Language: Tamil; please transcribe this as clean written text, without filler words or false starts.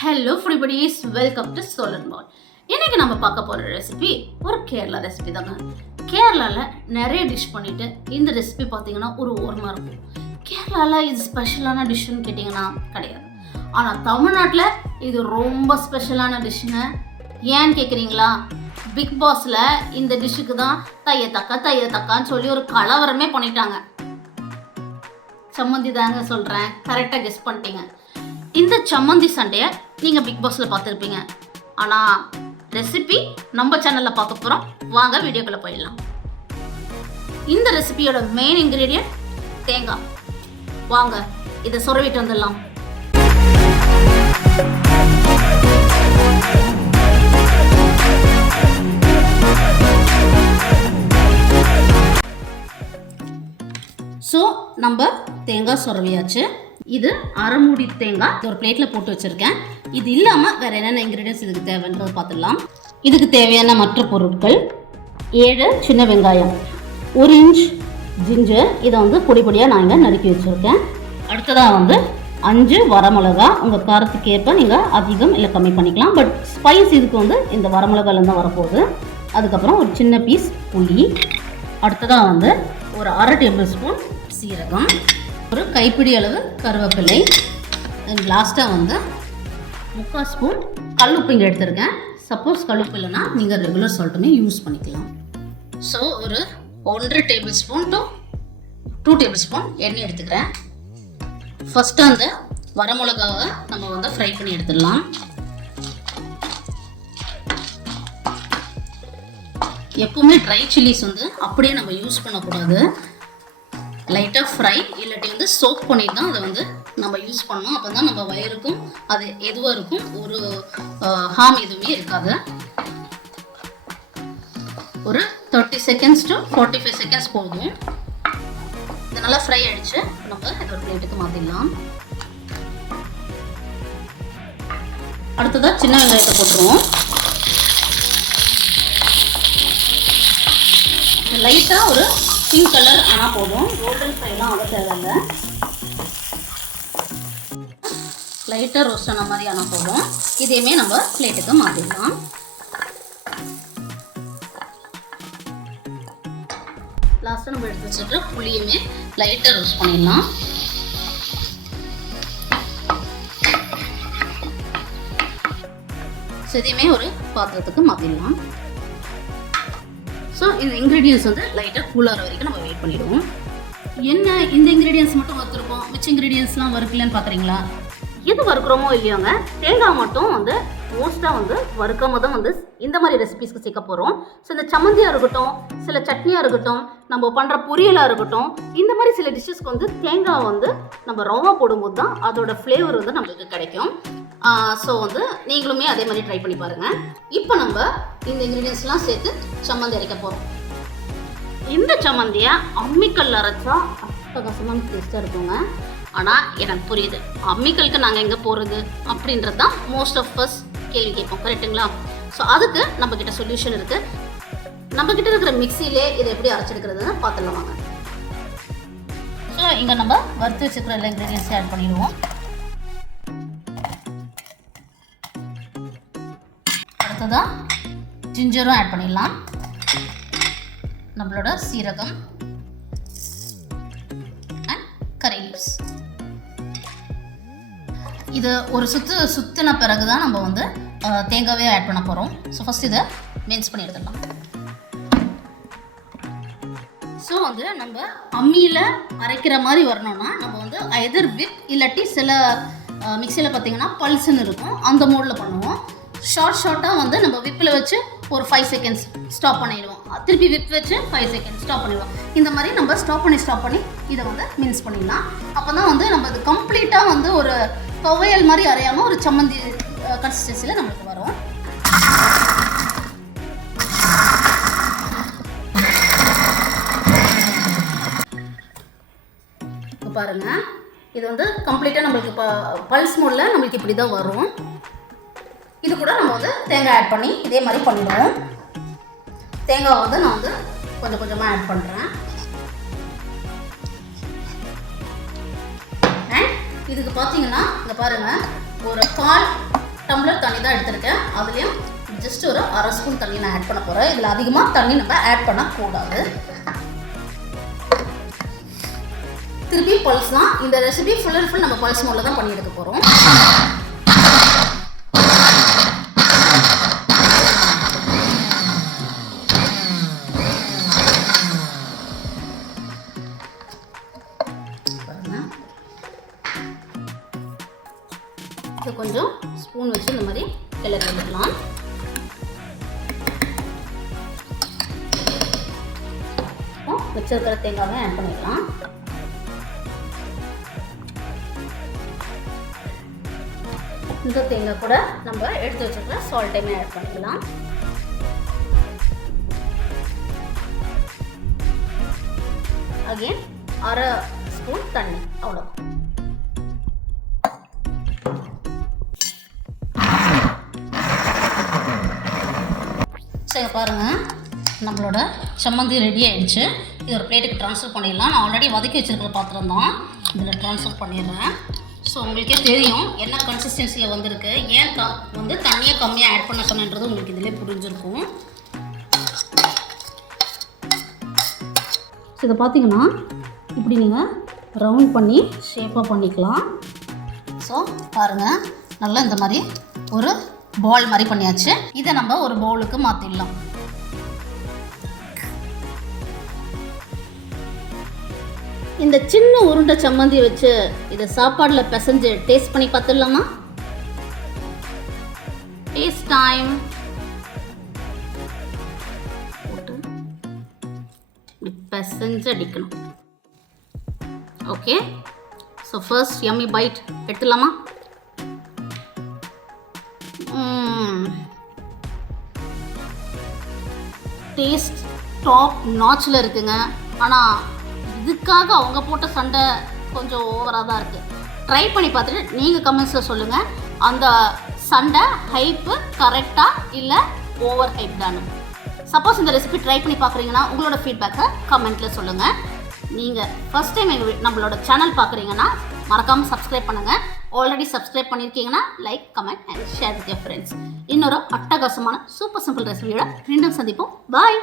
ஹலோ ஃப்ரிபடிஸ், வெல்கம் டு soulinbowl. இன்னைக்கு நம்ம பார்க்க போகிற ரெசிபி ஒரு கேரளா ரெசிபி தாங்க. கேரளாவில் நிறைய டிஷ் பண்ணிவிட்டு இந்த ரெசிபி பார்த்தீங்கன்னா ஒரு ஓரமாக இருக்கும். கேரளாவில் இது ஸ்பெஷலான டிஷ்ஷுன்னு கேட்டிங்கன்னா கிடையாது. ஆனால் தமிழ்நாட்டில் இது ரொம்ப ஸ்பெஷலான டிஷ்ஷுங்க. ஏன்னு கேட்குறீங்களா? பிக் பாஸில் இந்த டிஷ்ஷுக்கு தான் தைய தக்கான்னு சொல்லி ஒரு கலவரமே பண்ணிட்டாங்க. சம்மந்தி தாங்க சொல்கிறேன், கரெக்டாக கெஸ் பண்ணிட்டீங்க. இந்த சம்மந்தி சண்டையை நீங்கள் பிக் பாஸில் பார்த்துருப்பீங்க. ஆனால் ரெசிபி நம்ம சேனலில் பார்க்க போகிறோம். வாங்க வீடியோக்குள்ளே போயிடலாம். இந்த ரெசிபியோட மெயின் இன்க்ரீடியன்ட் தேங்காய். வாங்க இதை சொரவிட்டு வந்துடலாம். ஸோ நம்ம தேங்காய் சொரவியாச்சு. இது அரைமூடி தேங்காய் ஒரு பிளேட்டில் போட்டு வச்சுருக்கேன். இது இல்லாமல் வேறு என்னென்ன இன்க்ரீடியன்ஸ் இதுக்கு தேவைன்றதை பார்த்துடலாம். இதுக்கு தேவையான மற்ற பொருட்கள் 7 சின்ன வெங்காயம், 1 இன்ச் ஜிஞ்சர், இதை வந்து பொடி பொடியாக நான் இங்கே நறுக்கி வச்சுருக்கேன். அடுத்ததாக 5 வரமிளகா. உங்கள் காரத்துக்கு ஏற்ப நீங்கள் அதிகம் இல்லை கம்மி பண்ணிக்கலாம். பட் ஸ்பைஸ் இதுக்கு இந்த வரமிளகாலேருந்து தான் வரப்போகுது. அதுக்கப்புறம் ஒரு சின்ன பீஸ் புளி. அடுத்ததாக ஒரு 1/2 டேபிள் ஸ்பூன் சீரகம், ஒரு கைப்பிடி அளவு கருவேப்பிலை, லாஸ்ட்டாக 3/4 ஸ்பூன் கல்லுப்பு இங்கே எடுத்துருக்கேன். சப்போஸ் கல்லுப்பு இல்லைன்னா நீங்கள் ரெகுலர் சால்ட்டுமே யூஸ் பண்ணிக்கலாம். ஸோ ஒரு 1.5 table spoon to 2 table spoon எண்ணெய் எடுத்துக்கிறேன். ஃபஸ்ட்டு வரமிளகாவை நம்ம ஃப்ரை பண்ணி எடுத்துடலாம். எப்பவுமே ட்ரை சில்லிஸ் அப்படியே நம்ம யூஸ் பண்ணக்கூடாது. லைட்டாக ஃப்ரை இல்லாட்டி சோக் பண்ணி தான் அதை நம்ம யூஸ் பண்ணோம். அப்போ தான் நம்ம வயிறுக்கும் அது எதுவாக இருக்கும், ஒரு ஹார்ம் எதுவுமே இருக்காது. ஒரு 30 செகண்ட்ஸ் டு 45 செகண்ட்ஸ் போகும். இது நல்லா ஃப்ரை ஆகிடுச்சு. நம்ம இதை ஒரு பிளேட்டுக்கு மாற்றிடலாம். அடுத்ததாக சின்ன வெங்காயத்தை போட்டுருவோம். லைட்டாக ஒரு பிங்க் கலர் ஆனால் போதும். கோல்டன் ஃப்ரைலாம் ஆக தேவையில்லை. லைட்டாக ரோஸ்ட் ஆன மாதிரி ஆனால் போதும். இதையுமே நம்ம பிளேட்டுக்கு மாற்றிடலாம். லாஸ்ட்டாக நம்ம எடுத்து வச்சுட்டு புளியுமே லைட்டாக ரோஸ்ட் பண்ணிடலாம். இதையுமே ஒரு பாத்திரத்துக்கு மாற்றிடலாம். ஸோ இந்த இன்க்ரீடியன்ஸ் லைட்டாக கூலாகிற வரைக்கும் நம்ம வெயிட் பண்ணிவிடுவோம். என்ன இந்த இன்க்ரீடியன்ஸ் மட்டும் வறுத்துருக்கோம், மிச்ச இன்க்ரீடியன்ஸ்லாம் வறுக்கலன்னு பார்க்குறீங்களா? எது வறுக்கிறோமோ இல்லையோங்க, தேங்காய் மட்டும் மோஸ்ட்டாக வறுக்காம தான் இந்த மாதிரி ரெசிபிஸ்க்கு சேர்க்க போகிறோம். ஸோ இந்த சம்மந்தியாக இருக்கட்டும், சில சட்னியாக இருக்கட்டும், நம்ம பண்ணுற பொரியலாக இருக்கட்டும், இந்த மாதிரி சில டிஷ்ஷஸ்க்கு தேங்காய் நம்ம ரவா போடும்போது தான் அதோட ஃப்ளேவர் நம்மளுக்கு கிடைக்கும். ஸோ நீங்களுமே அதே மாதிரி ட்ரை பண்ணி பாருங்கள். இப்போ நம்ம இந்த இன்க்ரீடியன்ஸ்லாம் சேர்த்து சம்மந்தி அரைக்க போகிறோம். இந்த சம்மந்தியை அம்மிக்கல் அரைச்சா அட்டகாசமான டேஸ்ட்டாக இருக்குங்க. ஆனால் எனக்கு புரியுது, அம்மிக்கலுக்கு நாங்கள் எங்கே போகிறது அப்படின்றது தான் மோஸ்ட் ஆஃப் அஸ் கேள்வி கேட்போம், கரெக்டுங்களா? ஸோ அதுக்கு நம்மக்கிட்ட சொல்யூஷன் இருக்குது. நம்மக்கிட்ட இருக்கிற மிக்சியிலே இதை எப்படி அரைச்செடுக்கிறதுன்னு பார்த்துடலாம் வாங்க. ஸோ இங்கே நம்ம வறுத்து வச்சுக்கிற எல்லா இன்க்ரீடியன்ஸையும் ஆட் பண்ணிடுவோம். அடுத்ததாக ஜிஞ்சரும் ஆட் பண்ணிடலாம். நம்மளோட சீரகம் அண்ட் கரி லீவ்ஸ். இது ஒரு சுத்தின பிறகு தான் நம்ம தேங்காவே ஆட் பண்ண போகிறோம். ஸோ ஃபஸ்ட் இதை மிக்ஸ் பண்ணி எடுத்துடலாம். ஸோ நம்ம அம்மியில் அரைக்கிற மாதிரி வரணும்னா நம்ம ஐதர் விப் இல்லாட்டி சில மிக்சியில் பார்த்தீங்கன்னா பல்ஸ்ன்னு இருக்கும், அந்த மோடில் பண்ணுவோம். ஷார்ட்டாக நம்ம விப்பில் வச்சு ஒரு 5 செகண்ட்ஸ் ஸ்டாப் பண்ணிடுவோம். திருப்பி விப் வச்சு 5 செகண்ட்ஸ் ஸ்டாப் பண்ணிடுவோம். இந்த மாதிரி நம்ம ஸ்டாப் பண்ணி இதை மின்ஸ் பண்ணிடலாம். அப்போ தான் நம்ம அது கம்ப்ளீட்டாக ஒரு துவையல் மாதிரி அரையாமல் ஒரு சம்மந்தி கன்சிஸ்டன்சியில் நம்மளுக்கு வரும். இப்போ பாருங்கள், இது கம்ப்ளீட்டாக நம்மளுக்கு இப்போ பல்ஸ் மோடில் நம்மளுக்கு இப்படி தான் வரும். இது கூட நம்ம தேங்காய் ஆட் பண்ணி இதே மாதிரி பண்ணிடுவோம். தேங்காய் நான் கொஞ்சம் கொஞ்சமாக ஆட் பண்ணுறேன். இதுக்கு பார்த்தீங்கன்னா இங்கே பாருங்கள், ஒரு 1/4 டம்ளர் தண்ணி தான் எடுத்திருக்கேன். அதுலேயும் ஜஸ்ட் ஒரு அரை ஸ்பூன் தண்ணி நான் ஆட் பண்ண போகிறேன். இதில் அதிகமாக தண்ணி நம்ம ஆட் பண்ணக்கூடாது. திருப்பி பல்ஸ் தான். இந்த ரெசிபி ஃபுல் அண்ட் ஃபுல் நம்ம பல்ஸ் மோடில் தான் பண்ணி எடுக்க போகிறோம். கொஞ்சம் ஸ்பூன் வச்சு இந்த மாதிரி கிளறி விடலாம். வச்சிருக்கிற தேங்காவை ஆட் பண்ணிடலாம். இந்த தேங்காய் கூட நம்ம எடுத்து வச்சிருக்கிற சால்ட்டையுமே ஆட் பண்ணிக்கலாம். அகைன் அரை ஸ்பூன் தண்ணி, அவ்வளோதான். சரி பாருங்கள், நம்மளோட சம்மந்தி ரெடி ஆகிடுச்சு. இது ஒரு பிளேட்டுக்கு ட்ரான்ஸ்ஃபர் பண்ணிடலாம். நான் ஆல்ரெடி வதக்கி வச்சுருக்கிற பாத்திரம் தான், இதில் ட்ரான்ஸ்ஃபர் பண்ணிடுறேன். ஸோ உங்களுக்கே தெரியும் என்ன கன்சிஸ்டன்சியில் வந்திருக்கு, ஏன் தண்ணியை கம்மியாக ஆட் பண்ண சொன்னன்றது உங்களுக்கு இதிலே புரிஞ்சிருக்கும். ஸோ இதை பார்த்தீங்கன்னா இப்படி நீங்கள் ரவுண்ட் பண்ணி ஷேப்பாக பண்ணிக்கலாம். ஸோ பாருங்கள், நல்லா இந்த மாதிரி ஒரு பால் மாதிரி பண்ணியாச்சு. இதை நம்ம ஒரு பவுலுக்கு மாற்றிடலாம். இந்த சின்ன உருண்டை சம்மந்தி வச்சு இதை சாப்பாடில் பிசைஞ்சு டேஸ்ட் பண்ணி பார்த்துடலாமா? Taste time. பிசைஞ்சு அடிக்கணும். Okay, so first yummy bite எடுத்துடலாமா? டேஸ்ட் டாப் நாச்சில் இருக்குங்க. ஆனால் இதுக்காக அவங்க போட்ட சண்டை கொஞ்சம் ஓவராக தான் இருக்குது. ட்ரை பண்ணி பார்த்துட்டு நீங்கள் கமெண்ட்ஸில் சொல்லுங்கள், அந்த சண்டை ஹைப்பு கரெக்டாக இல்லை ஓவர் ஹைப் தானு. சப்போஸ் இந்த ரெசிபி ட்ரை பண்ணி பார்க்குறீங்கன்னா உங்களோட ஃபீட்பேக்கை கமெண்ட்டில் சொல்லுங்கள். நீங்கள் ஃபஸ்ட் டைம் நம்மளோட சேனல் பார்க்குறீங்கன்னா மறக்காமல் சப்ஸ்கிரைப் பண்ணுங்கள். ஆல்ரெடி சப்ஸ்கிரைப் பண்ணியிருக்கீங்கன்னா like, comment and share with your friends. இன்னொரு அட்டகாசமான சூப்பர் சிம்பிள் ரெசிபியோட மீண்டும் சந்திப்போம். பாய்.